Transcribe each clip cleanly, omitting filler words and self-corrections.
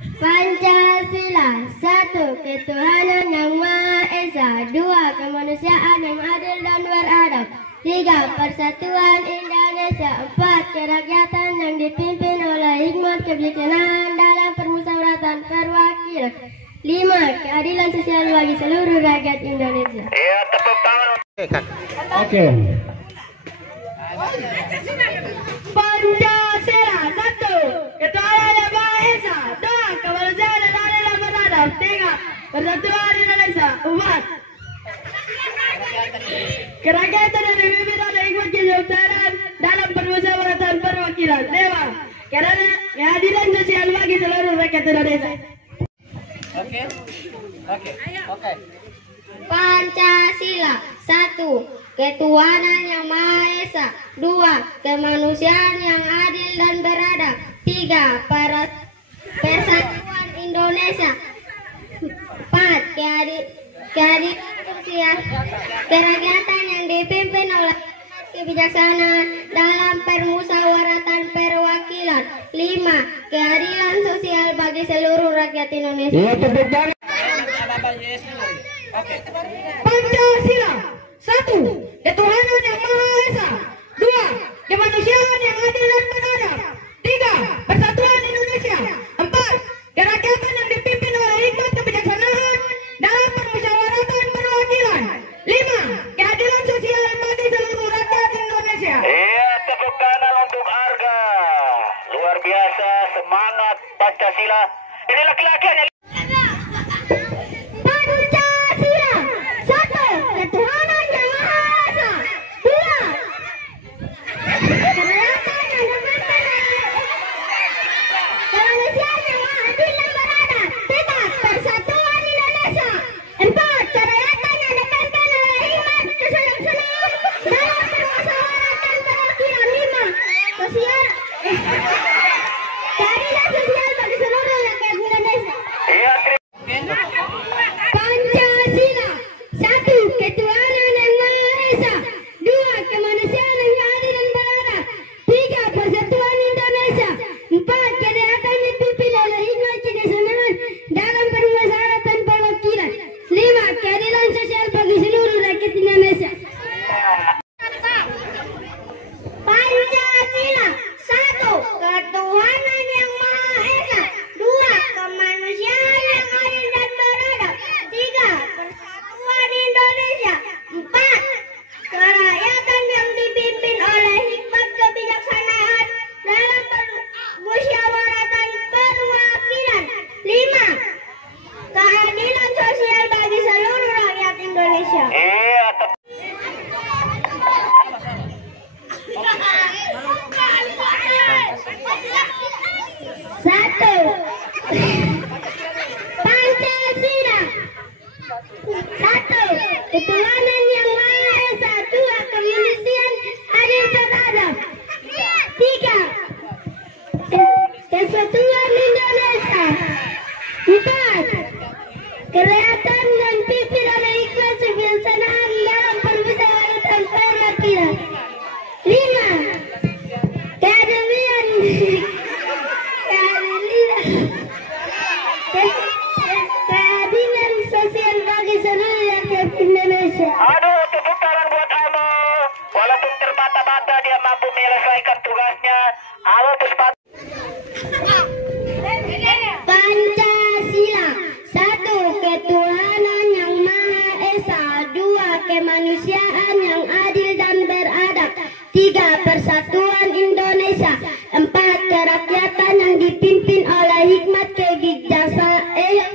Pancasila. 1. Ketuhanan yang Maha Esa. 2. Kemanusiaan yang adil dan beradab. 3. Persatuan Indonesia. 4. Kerakyatan yang dipimpin oleh hikmat kebijaksanaan dalam permusyawaratan perwakilan. 5. Keadilan sosial bagi seluruh rakyat Indonesia. Iya, tepuk tangan. Oke. Pancasila. 1. Ketuhanan yang Maha Esa. 2. Kemanusiaan yang adil dan beradab. 3. Persatuan Indonesia. 4. Kerakyatan yang dipimpin oleh hikmat kebijaksanaan dalam permusyawaratan perwakilan. 5. Keadilan sosial bagi seluruh rakyat Indonesia. Oke. Pancasila. 1. Ketuhanan yang Maha Esa. 2. Kemanusiaan yang adil dan beradab. 3. Persatuan Indonesia. 4. Keadilan sosial. Kerakyatan yang dipimpin oleh kebijaksanaan dalam permusyawaratan perwakilan. 5. Keadilan sosial bagi seluruh rakyat Indonesia. Iya, tepuk tangan. Pancasila. 1. Ketuhanan yang Maha Esa. 2. Kemanusiaan yang adil dan beradab. 3. Persatuan Indonesia. 4. Kerakyatan yang dipimpin oleh hikmat kebijaksanaan dalam permusyawaratan perwakilan. 5. Keadilan sosial bagi seluruh rakyat Indonesia. Iya, tepuk tangan untuk Arga. Luar biasa, semangat Pancasila. Ini laki-laki hanya Pancasila. 1. Ketuhanan yang Maha Esa. 2. Kerakyatan yang dipimpin kemanusiaan yang adil dan beradab. 3. Persatuan Indonesia. 4. Kerakyatan yang dipimpin oleh hikmat kebijaksanaan dalam permusyawaratan perwakilan. 5. Keadilan sosial bagi seluruh rakyat Indonesia. iya, Pancasila. 1. Ketuhanan yang Maha Esa. 2. Kemanusiaan yang adil dan beradab. 3. Persatuan Indonesia. 4. Kerakyatan yang dipimpin oleh hikmat kebijaksanaan dalam permusyawaratan perwakilan. 5. Keadilan sosial bagi seluruh rakyat Indonesia. Pancasila. 1. Ketuhanan yang Maha Esa. 2. Kemanusiaan yang adil dan beradab. 3. Persatuan Indonesia. 4. Kerakyatan yang dipimpin oleh hikmat kebijaksanaan dalam permusyawaratan perwakilan. 5. Keadilan sosial bagi seluruh rakyat Indonesia. iya, tepuk. Satu. Pancasila. 1. Ketuhanan yang Maha Esa. 2. Kemanusiaan adil beradab. 3. Persatuan Indonesia. 4. Kerakyatan yang dipimpin oleh hikmat kebijaksanaan dalam permusyawaratan perwakilan. 5. Keadilan sosial bagi seluruh rakyat Indonesia. Aduh, tepuk tangan buat Amo. Walaupun terbata-bata dia mampu menyelesaikan tugasnya. Amo puspat. Pancasila. 1. Ketuhanan yang Maha Esa. 2. Kemanusiaan yang adil dan beradab. 3. Persatuan Indonesia. 4. Kerakyatan yang dipimpin oleh hikmat kebijaksanaan.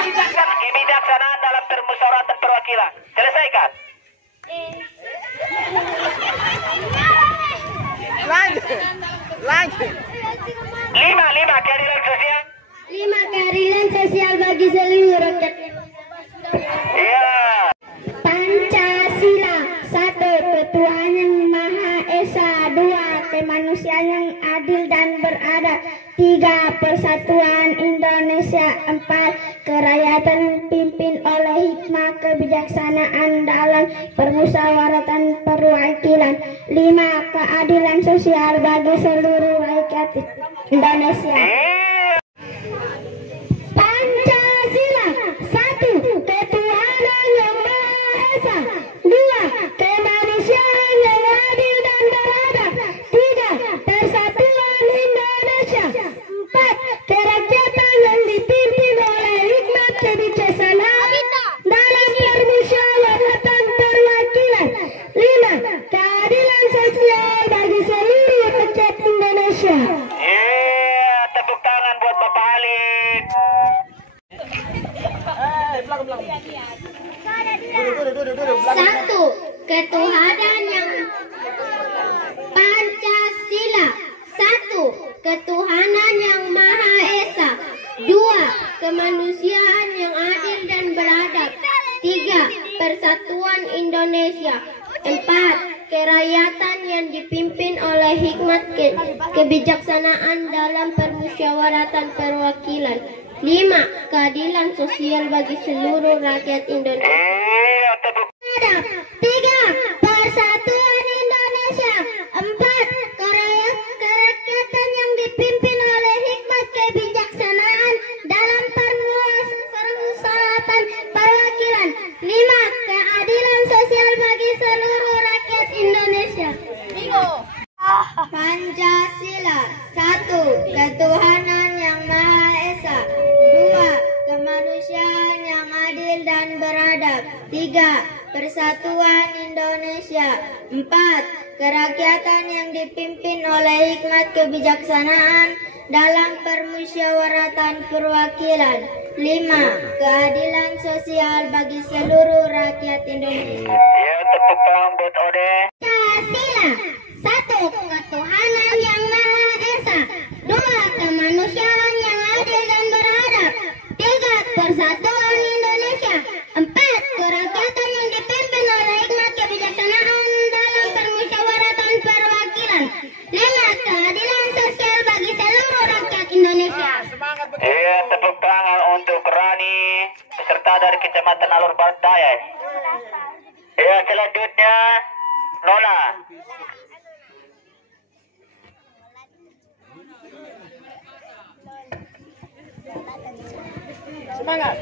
Kebijaksanaan dalam permusyawaratan perwakilan. Selesaikan. Lanjut. 5. Keadilan sosial. 5. Keadilan sosial bagi seluruh rakyat. Iya. Pancasila. 1. Ketuhanan Maha Esa. 2. Kemanusiaan yang adil dan beradab. 3. Persatuan Indonesia. 4. Kerakyatan pimpin dipimpin oleh hikmah kebijaksanaan dalam permusyawaratan perwakilan. 5. Keadilan sosial bagi seluruh rakyat Indonesia. Pancasila. 1. Ketuhanan yang Maha Esa. 2. Kemanusiaan yang adil dan beradab. 3. Persatuan Indonesia. 4. Kerakyatan yang dipimpin oleh hikmat kebijaksanaan dalam permusyawaratan perwakilan. 5. Keadilan sosial bagi seluruh rakyat Indonesia. Tepuk tangan buat Bapak Halid. Satu, ketuhanan yang Pancasila. 1. Ketuhanan yang Maha Esa. 2. Kemanusiaan yang adil dan beradab. 3. Persatuan Indonesia. 4. Kerakyatan yang dipimpin oleh hikmat kebijaksanaan dalam permusyawaratan perwakilan. 5. Keadilan sosial bagi seluruh rakyat Indonesia. 3. Persatuan Indonesia. 4. Kerakyatan yang dipimpin oleh hikmat kebijaksanaan dalam permusyawaratan perwakilan. 5. Keadilan sosial bagi seluruh rakyat Indonesia. Pancasila. 1. Ketuhanan yang Maha Esa. 2. Kemanusiaan yang adil dan beradab. 3. Persatuan Indonesia. 4. Kerakyatan yang dipimpin oleh hikmat kebijaksanaan dalam permusyawaratan perwakilan. 5. Keadilan sosial bagi seluruh rakyat Indonesia. Tepuk tangan buat Ode. Pancasila. 1. Ketuhanan yang Maha Esa. 2. Kemanusiaan yang adil dan beradab. 3. Persatuan Indonesia. 4. Kerakyatan yang dipimpin oleh hikmat kebijaksanaan dalam permusyawaratan perwakilan. 5. Keadilan sosial bagi seluruh rakyat Indonesia. Tepuk tangan untuk Rani, peserta dari Kecamatan Alor Barat Daya. Selanjutnya Nona. Semangat.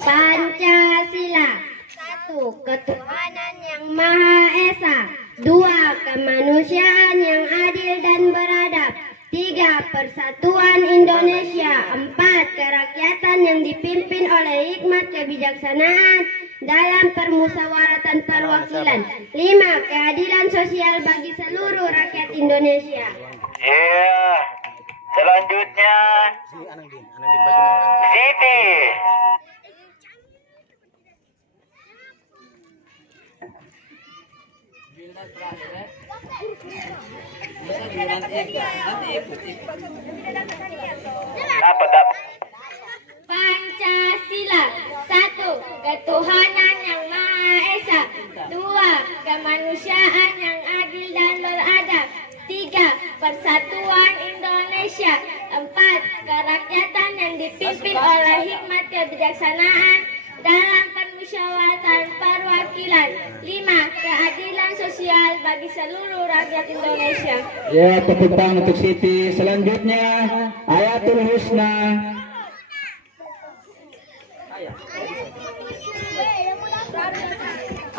Pancasila. 1. Ketuhanan yang Maha Esa. 2. Kemanusiaan yang adil dan beradab. 3. Persatuan Indonesia. 4. Kerakyatan yang dipimpin oleh hikmat kebijaksanaan dalam permusyawaratan perwakilan. 5. Keadilan sosial bagi seluruh rakyat Indonesia. Selanjutnya Siti. Pancasila. 1. Ketuhanan yang Maha Esa. 2. Kemanusiaan yang adil dan beradab. 3. Persatuan Indonesia. 4. Kerakyatan yang dipimpin oleh hikmat kebijaksanaan dalam permusyawaratan perwakilan. 5. Keadilan sosial bagi seluruh rakyat Indonesia. Tepuk tangan untuk Siti. Selanjutnya Ayatul Husna.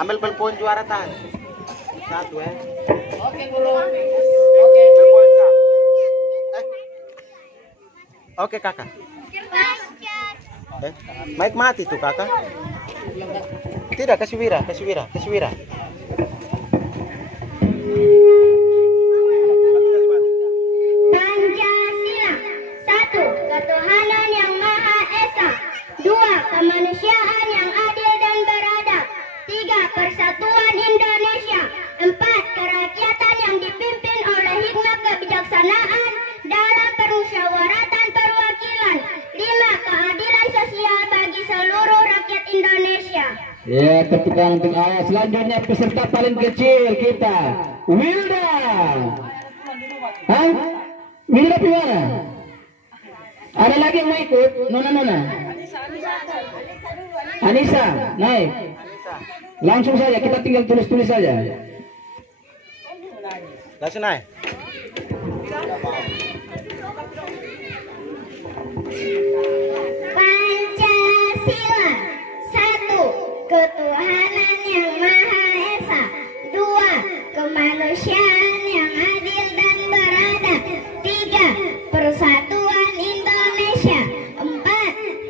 Ambil belpoin juara tan. 1 Oke dulu. Belpoin kak. Oke kakak. Mic mati tuh kakak. Tidak, kasih Wira. Pancasila. 1. Ketuhanan yang Maha Esa. 2. Kemanusiaan yang adil dan beradab. 3. Persatuan Indonesia. 4. Kerakyatan yang dipimpin oleh hikmat kebijaksanaan dalam permusyawaratan perwakilan. 5. Keadilan sosial bagi seluruh rakyat Indonesia. Tepuk tangan untuk Ayah. Selanjutnya peserta paling kecil kita, Wilda. Wilda Piwara. Ada lagi yang mau ikut? Nona. Anissa, naik. Langsung saja, kita tinggal tulis-tulis saja. Langsung naik. Pancasila. 1. Ketuhanan yang Maha Esa. 2. Kemanusiaan yang adil dan beradab. 3. Persatuan Indonesia. 4.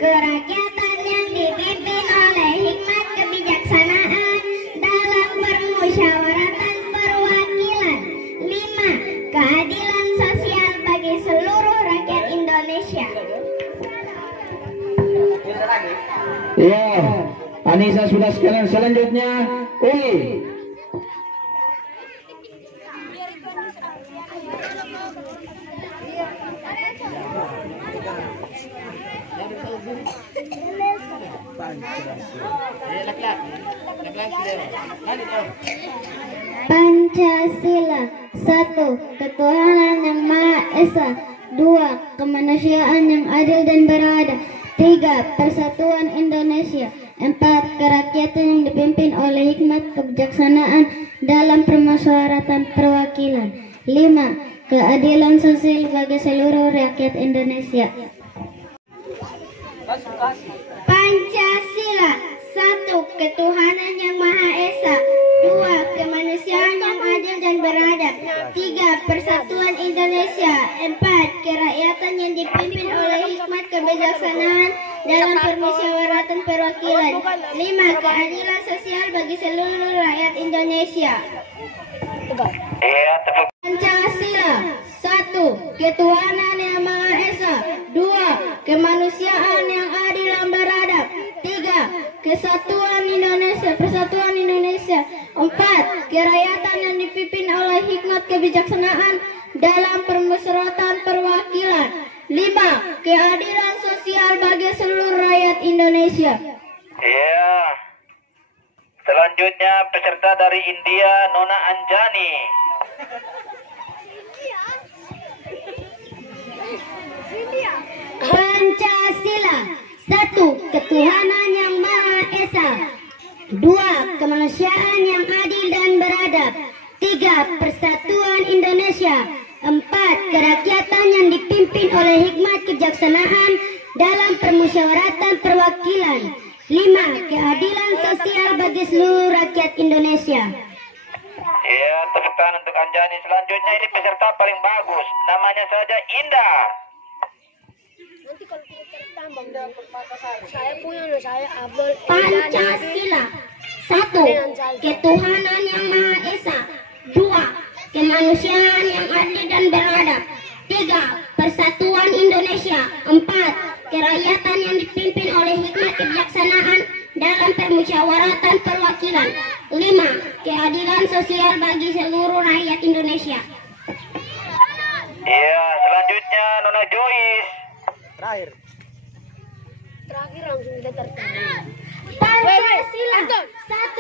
Kerakyatan yang dipimpin oleh hikmat kebijaksanaan dalam permusyawaratan perwakilan. 5. Keadilan sosial bagi seluruh rakyat Indonesia. Ya, Anissa sudah sekalian. Selanjutnya Uli. Pancasila. 1. Ketuhanan yang Maha Esa. 2. Kemanusiaan yang adil dan beradab. 3. Persatuan Indonesia. 4. Kerakyatan yang dipimpin oleh hikmat kebijaksanaan dalam permusyawaratan perwakilan. 5. Keadilan sosial bagi seluruh rakyat Indonesia. Pancasila. 1. Ketuhanan yang Maha Esa. 2. Kemanusiaan yang adil dan beradab. 3. Persatuan Indonesia. 4. Kerakyatan yang dipimpin oleh hikmat kebijaksanaan dalam permusyawaratan perwakilan. 5. Keadilan sosial bagi seluruh rakyat Indonesia. Iya, tepuk. Pancasila. 1. Ketuhanan yang Maha Esa. 2. Kemanusiaan yang adil dan beradab. 3. Kesatuan Indonesia, Persatuan Indonesia. 4. Kerakyatan yang dipimpin oleh hikmat kebijaksanaan dalam permusyawaratan perwakilan. 5. Keadilan sosial bagi seluruh rakyat Indonesia. Iya. Selanjutnya peserta dari India, Nona Anjani. Pancasila. 1. Ketuhanan yang Maha Esa. 2. Kemanusiaan yang adil dan beradab. 3. Persatuan Indonesia. 4. Kerakyatan yang dipimpin oleh hikmat kebijaksanaan dalam permusyawaratan perwakilan. 5. Keadilan sosial bagi seluruh rakyat Indonesia. Iya, tepuk tangan untuk Anjani. Selanjutnya ini peserta paling bagus. Namanya saja Indah. Pancasila. 1. Ketuhanan yang Maha Esa. 2. Kemanusiaan yang adil dan beradab. 3. Persatuan Indonesia. 4. Kerakyatan yang dipimpin oleh hikmat kebijaksanaan dalam permusyawaratan perwakilan. 5. Keadilan sosial bagi seluruh rakyat Indonesia. Iya, selanjutnya Nona Joyce. Terakhir. Pancasila. 1.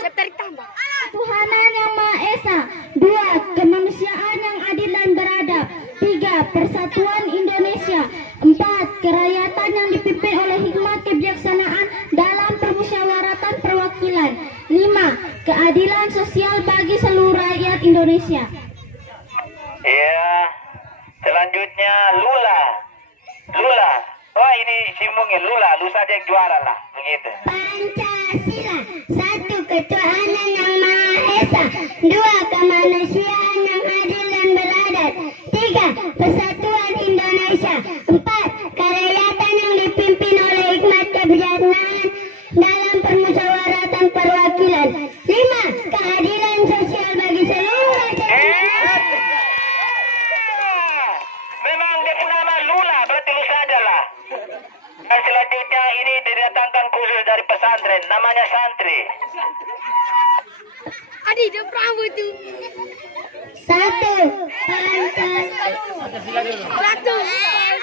Ketuhanan yang Maha Esa. 2. Kemanusiaan yang adil dan beradab. 3. Persatuan Indonesia. 4. Kerakyatan yang dipimpin oleh hikmat kebijaksanaan dalam permusyawaratan perwakilan. 5. Keadilan sosial bagi seluruh rakyat Indonesia. Iya. Selanjutnya Lula. Lula. Wah, ini simungin Lula. Lu saja yang juara lah. Begitu. Pancasila. 1. Ketuhanan yang Maha Esa. 2. Kemanusiaan yang adil dan beradab. 3. Persatuan Indonesia. 4. Kerakyatan yang dipimpin oleh hikmat kebijaksanaan dalam permusyawaratan perwakilan. 5. Keadilan sosial bagi seluruh rakyat Indonesia. Memang dia punya nama Lula, berarti lu saja lah. Dan selanjutnya ini didatangkan khusus dari pesantren, namanya santri. Adi, dia perahu itu. 1. Pancasila.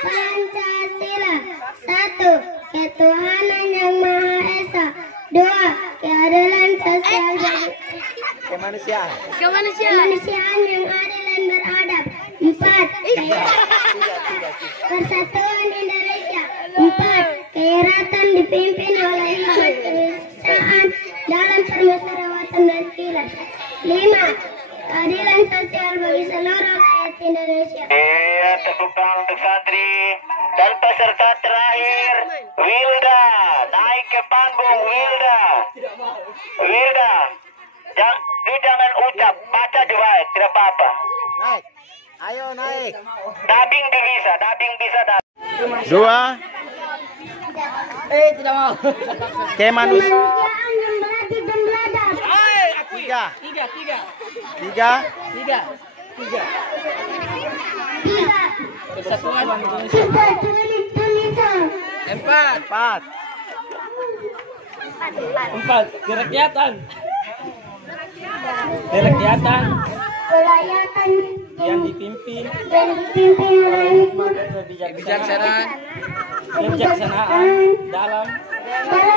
Pancasila. 1. Ketuhanan yang Maha Esa. 2. Keadilan sosial bagi Kemanusiaan. kemanusiaan yang adil dan beradab. 4. Persatuan Indonesia. 4. Kerakyatan dipimpin oleh hikmat 5. Keadilan sosial bagi seluruh rakyat Indonesia. Iya, tepuk tangan untuk santri. Dan peserta terakhir, Wilda. Naik ke panggung, Wilda. Wilda. Jangan ucap, baca juga, tidak apa-apa. Naik. Ayo naik. Dubbing bisa, dubbing bisa. 2. Tidak mau. Kayak manusia. Kemanusiaan yang beradil dan beradab. 3. 3. Persatuan Indonesia. Persatuan Indonesia. 4. 4. Kerakyatan. Kerakyatan Kerakyatan yang dipimpin yang dipimpin oleh hikmah kebijaksanaan dalam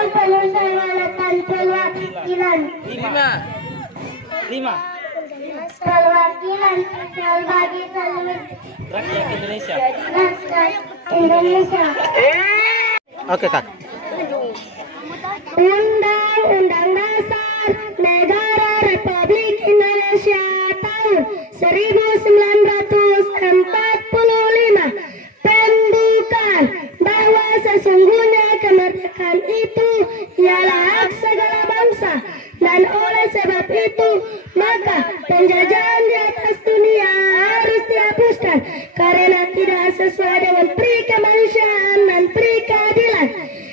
permusyawaratan perwakilan 5. perwakilan sosial bagi seluruh Rakyat Indonesia. rakyat Indonesia. Oke, Kak. Undang-Undang Dasar Negara Republik Indonesia tahun 1945 pembukaan bahwa sesungguhnya kemerdekaan itu ialah hak segala bangsa, dan oleh sebab itu maka penjajahan di atas dunia harus dihapuskan karena tidak sesuai dengan pri kemanusiaan dan pri keadilan.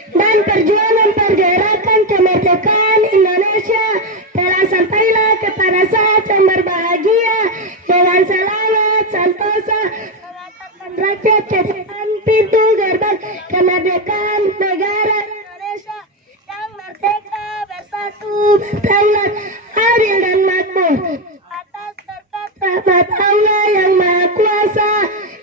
Dan perjuangan pergerakan kemerdekaan Indonesia telah sampailah kepada saat yang berbahagia dengan selamat sentosa meratakan rakyat jadikan pintu gerbang kemerdekaan negara Indonesia yang merdeka, bersatu, berdaulat, adil dan makmur atas berkat rahmat Allah yang Maha Kuasa,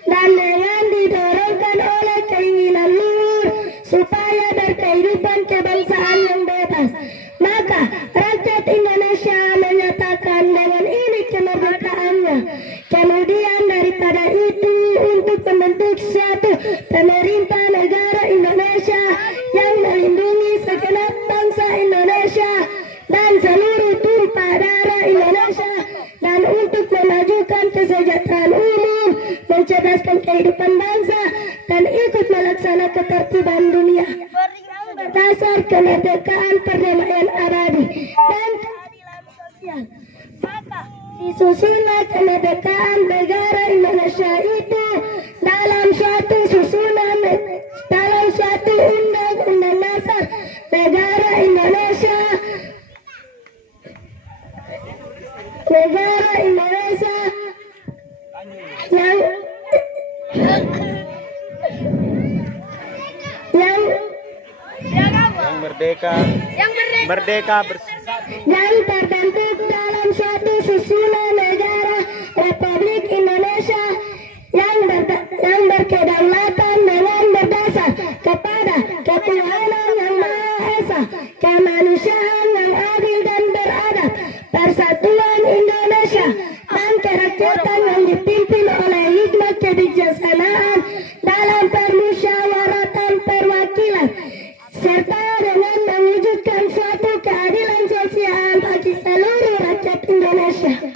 dan dengan didorongkan oleh keinginan luhur supaya berkehidupan kebangsaan yang bebas, maka rakyat Indonesia menyatakan dengan ini kemerdekaannya. Kemudian daripada itu, untuk membentuk suatu pemerintah negara Indonesia yang melindungi segenap bangsa Indonesia dan seluruh tumpah darah Indonesia, dan untuk memajukan kesejahteraan umum, mencerdaskan kehidupan bangsa, dan ikut melaksanakan ketertiban dunia berdasar kemerdekaan, perdamaian abadi, dan keadilan sosial. Maka disusunlah kemerdekaan negara Indonesia itu dalam suatu susunan, dalam suatu undang-undang dasar negara Indonesia. Negara Indonesia yang merdeka yang terbentuk dalam suatu susunan negara Republik Indonesia yang berkedaulatan dengan berdasar kepada ketuhanan yang Maha Esa, kemanusiaan yang adil dan beradab, persatuan Indonesia, dan kerakyatan yang dipimpin oleh hikmat kebijaksanaan dalam permusyawaratan perwakilan, serta dengan mewujudkan suatu keadilan sosial bagi seluruh rakyat Indonesia.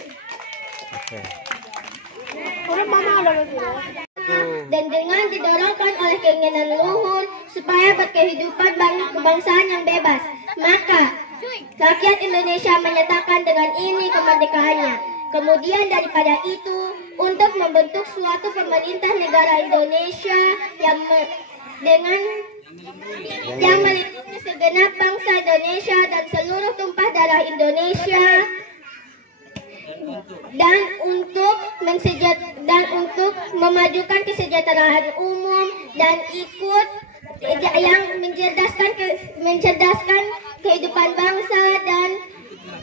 Dan dengan didorongkan oleh keinginan luhur supaya berkehidupan kebangsaan yang bebas, maka rakyat Indonesia menyatakan dengan ini kemerdekaannya. Kemudian daripada itu, untuk membentuk suatu pemerintah negara Indonesia yang melindungi segenap bangsa Indonesia dan seluruh tumpah darah Indonesia, dan untuk memajukan kesejahteraan umum, dan ikut yang mencerdaskan kehidupan bangsa,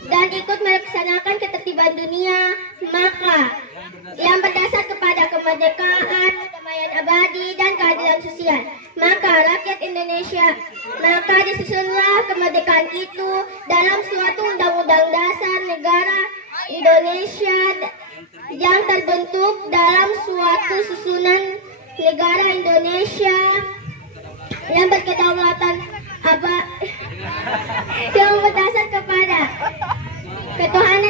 dan ikut melaksanakan ketertiban dunia, maka yang berdasar kepada kemerdekaan, perdamaian abadi, dan keadilan sosial, maka rakyat Indonesia, maka disusunlah kemerdekaan itu dalam suatu undang-undang dasar negara Indonesia yang terbentuk dalam suatu susunan negara Indonesia yang berkedaulatan yang berdasar kepada ketuhanan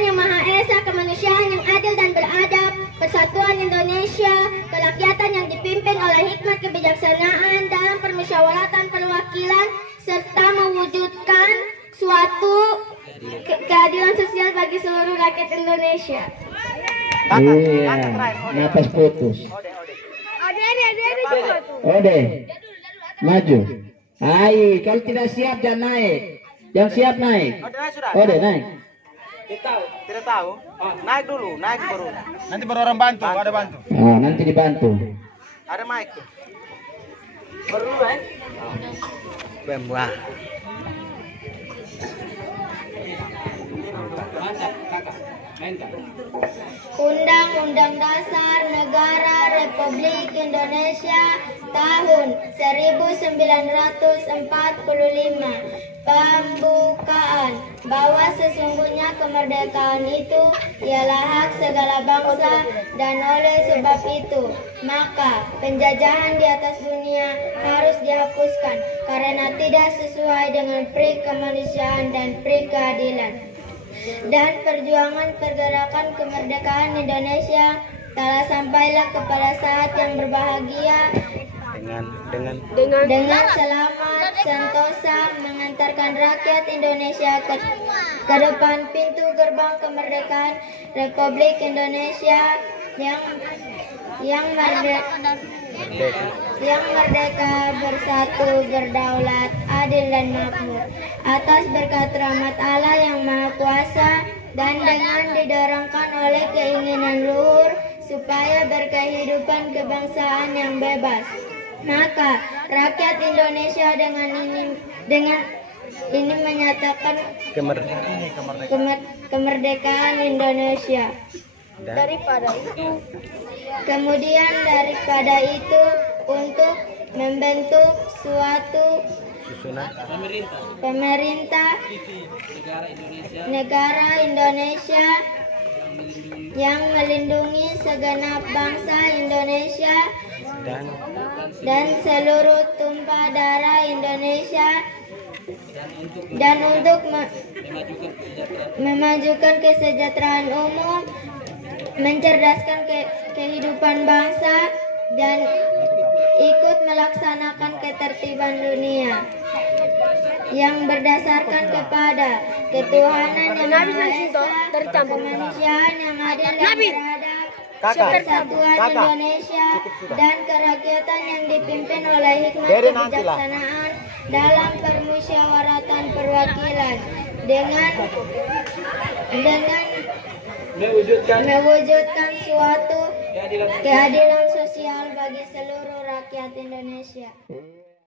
kebijaksanaan dalam permusyawaratan perwakilan serta mewujudkan suatu keadilan sosial bagi seluruh rakyat Indonesia. Iya, napas putus. Ode, maju. Hai, kalau tidak siap jangan naik. Yang siap naik. Ode naik. Tidak tahu. Naik dulu, naik baru. Nanti baru orang bantu, ada bantu. Oh, nanti dibantu. Ada mic tuh. Baru Bemba. Undang-Undang Dasar Negara Republik Indonesia tahun 1945 pembukaan bahwa sesungguhnya kemerdekaan itu ialah hak segala bangsa dan oleh sebab itu maka penjajahan di atas dunia harus dihapuskan karena tidak sesuai dengan pri kemanusiaan dan pri keadilan. Dan perjuangan pergerakan kemerdekaan Indonesia telah sampailah kepada saat yang berbahagia dengan selamat sentosa mengantarkan rakyat Indonesia ke depan pintu gerbang kemerdekaan Republik Indonesia yang merdeka, bersatu, berdaulat, adil dan makmur atas berkat rahmat Allah yang Maha Kuasa dan dengan didorongkan oleh keinginan luhur supaya berkehidupan kebangsaan yang bebas. Maka rakyat Indonesia dengan ini menyatakan kemerdekaan Indonesia. Kemudian daripada itu untuk membentuk suatu pemerintah negara Indonesia yang melindungi segenap bangsa Indonesia dan seluruh tumpah darah Indonesia dan untuk memajukan kesejahteraan umum, mencerdaskan kehidupan bangsa dan ikut melaksanakan ketertiban dunia yang berdasarkan kepada ketuhanan yang Maha Esa, kemanusiaan yang adil dan beradab, persatuan Indonesia dan kerakyatan yang dipimpin oleh hikmat kebijaksanaan dalam permusyawaratan perwakilan dengan mewujudkan suatu keadilan sosial bagi seluruh rakyat Indonesia.